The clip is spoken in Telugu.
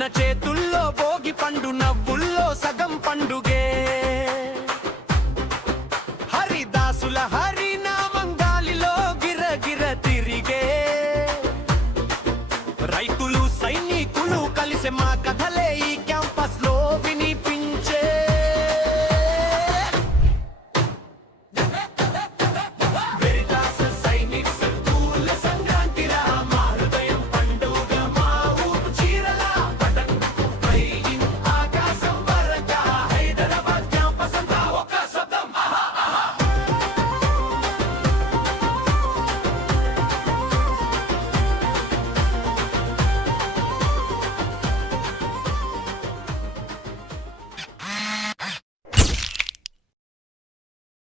మన చేతుల్లో భోగి పండు నవ్వుల్లో సగం పండుగే హరిదాసుల హరినామం గాలిలో గిరగిర తిరిగే రైతులు సైనికులు కలిసి మా కథ